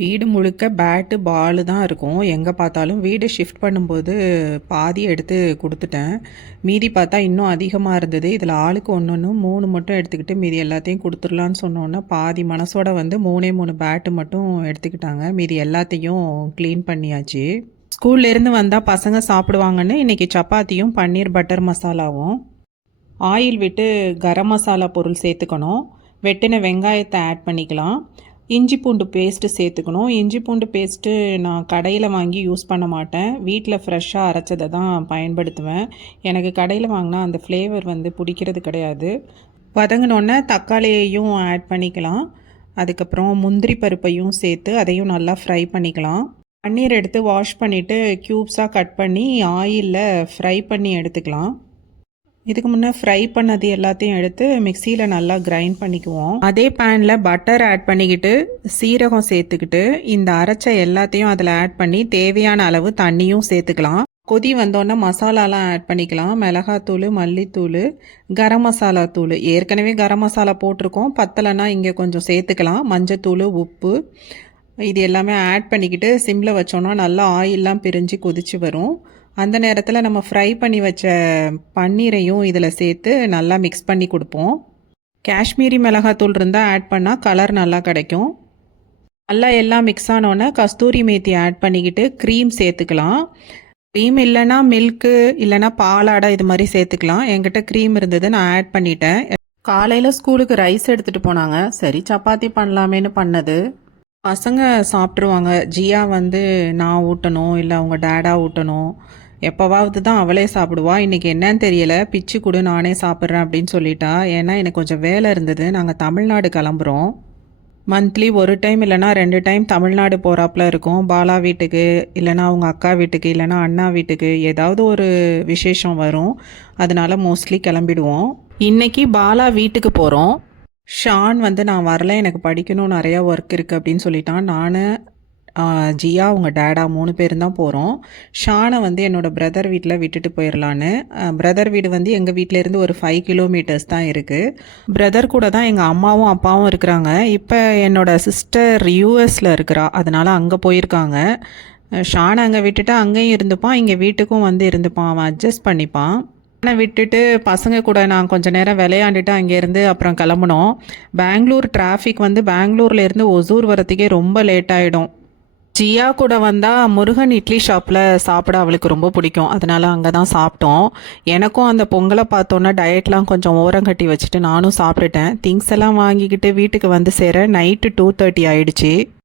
வீடு முழுக்க பேட்டு, பாலு தான் இருக்கும். எங்கே பார்த்தாலும் வீடு ஷிஃப்ட் பண்ணும்போது பாதி எடுத்து குடுத்துட்டேன். மீதி பார்த்தா இன்னும் அதிகமாக இருந்தது. இதில் ஆளுக்கு ஒன்று 3 மட்டும் எடுத்துக்கிட்டு மீதி எல்லாத்தையும் குடுத்துடலான்னு சொன்னோன்னே, பாதி மனசோட வந்து 3 பேட்டு மட்டும் எடுத்துக்கிட்டாங்க. மீதி எல்லாத்தையும் க்ளீன் பண்ணியாச்சு. ஸ்கூல்லேருந்து வந்தால் பசங்க சாப்பிடுவாங்கன்னு இன்றைக்கி சப்பாத்தியும் பன்னீர் பட்டர் மசாலாவும். ஆயில் விட்டு கரம் மசாலா பொருள் சேர்த்துக்கணும். வெட்டின வெங்காயத்தை ஆட் பண்ணிக்கலாம். இஞ்சி பூண்டு பேஸ்ட்டு சேர்த்துக்கணும். இஞ்சி பூண்டு பேஸ்ட்டு நான் கடையில் வாங்கி யூஸ் பண்ண மாட்டேன். வீட்டில் ஃப்ரெஷ்ஷாக அரைச்சதை தான் பயன்படுத்துவேன். எனக்கு கடையில் வாங்கினா அந்த ஃப்ளேவர் வந்து பிடிக்கிறது கிடையாது. வதங்கினோன்னே தக்காளியையும் ஆட் பண்ணிக்கலாம். அதுக்கப்புறம் முந்திரி பருப்பையும் சேர்த்து அதையும் நல்லா ஃப்ரை பண்ணிக்கலாம். பன்னீர் எடுத்து வாஷ் பண்ணிவிட்டு க்யூப்ஸாக கட் பண்ணி ஆயிலில் ஃப்ரை பண்ணி எடுத்துக்கலாம். இதுக்கு முன்னே ஃப்ரை பண்ணது எல்லாத்தையும் எடுத்து மிக்சியில் நல்லா கிரைண்ட் பண்ணிக்குவோம். அதே பேனில் பட்டர் ஆட் பண்ணிக்கிட்டு சீரகம் சேர்த்துக்கிட்டு இந்த அரைச்ச எல்லாத்தையும் அதில் ஆட் பண்ணி தேவையான அளவு தண்ணியும் சேர்த்துக்கலாம். கொதி வந்தோடனே மசாலாலாம் ஆட் பண்ணிக்கலாம். மிளகாத்தூள், மல்லித்தூள், கரம் மசாலா தூள். ஏற்கனவே கரம் மசாலா போட்டிருக்கோம், பத்தலைன்னா இங்கே கொஞ்சம் சேர்த்துக்கலாம். மஞ்சத்தூள், உப்பு இது எல்லாமே ஆட் பண்ணிக்கிட்டு சிம்மில் வச்சோன்னா நல்லா ஆயிலெலாம் பிரிஞ்சு கொதிச்சு வரும். அந்த நேரத்தில் நம்ம ஃப்ரை பண்ணி வச்ச பன்னீரையும் இதில் சேர்த்து நல்லா மிக்ஸ் பண்ணி கொடுப்போம். காஷ்மீரி மிளகாத்தூள் இருந்தால் ஆட் பண்ணால் கலர் நல்லா கிடைக்கும். நல்லா எல்லாம் மிக்ஸ் ஆனோன்னே கஸ்தூரி மேத்தி ஆட் பண்ணிக்கிட்டு க்ரீம் சேர்த்துக்கலாம். க்ரீம் இல்லைன்னா மில்க்கு இல்லைன்னா பாலாடை இது மாதிரி சேர்த்துக்கலாம். என்கிட்ட க்ரீம் இருந்தது, நான் ஆட் பண்ணிட்டேன். காலையில் ஸ்கூலுக்கு ரைஸ் எடுத்துகிட்டு போனாங்க. சரி சப்பாத்தி பண்ணலாமேன்னு பண்ணது. பசங்க சாப்பிட்ருவாங்க. ஜியா வந்து நான் ஊட்டணும் இல்லை அவங்க டேடா ஊட்டணும். எப்போவாவது தான் அவளே சாப்பிடுவா. இன்றைக்கி என்னன்னு தெரியல, பிச்சு கொடு நானே சாப்பிட்றேன் அப்படின்னு சொல்லிட்டா. ஏன்னா எனக்கு கொஞ்சம் வேலை இருந்தது. நாங்கள் தமிழ்நாடு கிளம்புறோம். மந்த்லி ஒரு டைம் இல்லைனா 2 டைம் தமிழ்நாடு போகிறாப்புல இருக்கும். பாலா வீட்டுக்கு இல்லைனா அவங்க அக்கா வீட்டுக்கு இல்லைனா அண்ணா வீட்டுக்கு ஏதாவது ஒரு விசேஷம் வரும். அதனால மோஸ்ட்லி கிளம்பிடுவோம். இன்றைக்கி பாலா வீட்டுக்கு போகிறோம். ஷான் வந்து நான் வரல, எனக்கு படிக்கணும், நிறையா ஒர்க் இருக்குது அப்படின்னு சொல்லிட்டான். நான் ஜியா அவங்க டேடா 3 பேரும் தான் போகிறோம். ஷானை வந்து என்னோடய பிரதர் வீட்டில் விட்டுட்டு போயிடலான்னு. பிரதர் வீடு வந்து எங்கள் வீட்டிலேருந்து ஒரு 5 கிலோமீட்டர்ஸ் தான் இருக்குது. பிரதர் கூட தான் எங்கள் அம்மாவும் அப்பாவும் இருக்கிறாங்க. இப்போ என்னோடய சிஸ்டர் யூஎஸில் இருக்கிறா, அதனால் அங்கே போயிருக்காங்க. ஷானை அங்கே விட்டுட்டு அங்கேயும் இருந்துப்பான், இங்கே வீட்டுக்கும் வந்து இருந்துப்பான். அவன் அட்ஜஸ்ட் பண்ணிப்பான். அவனை விட்டுட்டு பசங்க கூட நான் கொஞ்சம் நேரம் விளையாண்டுட்டு அங்கேருந்து அப்புறம் கிளம்புனோம். பெங்களூர் டிராஃபிக் வந்து பெங்களூர்லேருந்து ஒசூர் வரத்துக்கே ரொம்ப லேட் ஆகிடும். ஜியா கூட வந்தால் முருகன் இட்லி ஷாப்பில் சாப்பிட அவளுக்கு ரொம்ப பிடிக்கும். அதனால் அங்கே தான் சாப்பிட்டோம். எனக்கும் அந்த பொங்கலை பார்த்தோன்னா டயட்லாம் கொஞ்சம் ஓரம் கட்டி வச்சுட்டு நானும் சாப்பிட்டுட்டேன். திங்ஸ் எல்லாம் வாங்கிக்கிட்டு வீட்டுக்கு வந்து சேர நைட்டு 2:30 ஆயிடுச்சு.